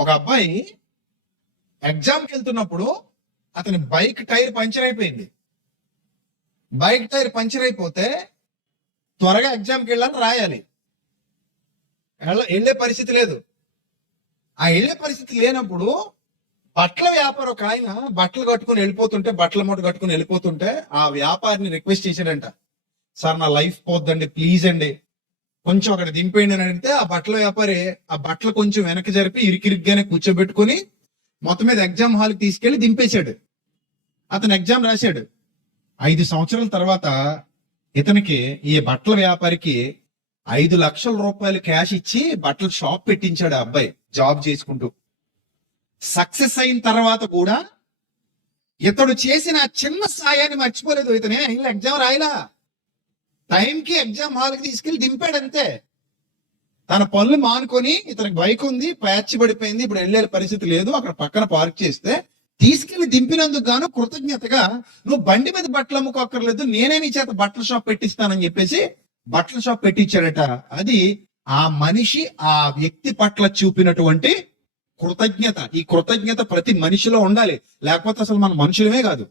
ఒక అబ్బాయి ఎగ్జామ్కి వెళ్తున్నప్పుడు అతని బైక్ టైర్ పంచర్ అయిపోయింది. బైక్ టైర్ పంచర్ అయిపోతే త్వరగా ఎగ్జామ్కి వెళ్ళాలని రాయాలి. వెళ్ళే పరిస్థితి లేదు. ఆ వెళ్ళే పరిస్థితి లేనప్పుడు బట్టల వ్యాపారం ఒక ఆయన బట్టలు కట్టుకుని వెళ్ళిపోతుంటే, బట్టల మూట కట్టుకుని వెళ్ళిపోతుంటే ఆ వ్యాపారిని రిక్వెస్ట్ చేశాడంట, సార్ నా లైఫ్ పోద్దండి, ప్లీజ్ అండి కొంచెం అక్కడ దింపేయండి అని అడిగితే ఆ బట్టల వ్యాపారి ఆ బట్టలు కొంచెం వెనక్కి జరిపి ఇరికిరిగ్గానే కూర్చోబెట్టుకుని మొత్తం మీద ఎగ్జామ్ హాల్కి తీసుకెళ్లి దింపేశాడు. అతను ఎగ్జామ్ రాశాడు. 5 సంవత్సరాల తర్వాత ఇతనికి, ఈ బట్టల వ్యాపారికి 5 లక్షల రూపాయలు క్యాష్ ఇచ్చి బట్టల షాప్ పెట్టించాడు ఆ అబ్బాయి జాబ్ చేసుకుంటూ. సక్సెస్ అయిన తర్వాత కూడా ఇతడు చేసిన చిన్న సాయాన్ని మర్చిపోలేదు. ఇతనే ఎగ్జామ్ రాయలా, టైంకి ఎగ్జామ్ హాల్కి తీసుకెళ్లి దింపాడు అంతే. తన పనులు మానుకొని, ఇతనికి బైక్ ఉంది, ప్యాచ్ పడిపోయింది, ఇప్పుడు వెళ్ళే పరిస్థితి లేదు, అక్కడ పక్కన పార్క్ చేస్తే తీసుకెళ్లి దింపినందుకు గాను కృతజ్ఞతగా, నువ్వు బండి మీద బట్టలు అమ్ముకోక్కర్లేదు, నేనే నీ చేత బట్టల షాప్ పెట్టిస్తానని చెప్పేసి బట్టల షాప్ పెట్టించాడట. అది ఆ మనిషి ఆ వ్యక్తి పట్ల చూపినటువంటి కృతజ్ఞత. ఈ కృతజ్ఞత ప్రతి మనిషిలో ఉండాలి, లేకపోతే అసలు మన మనుషులమే కాదు.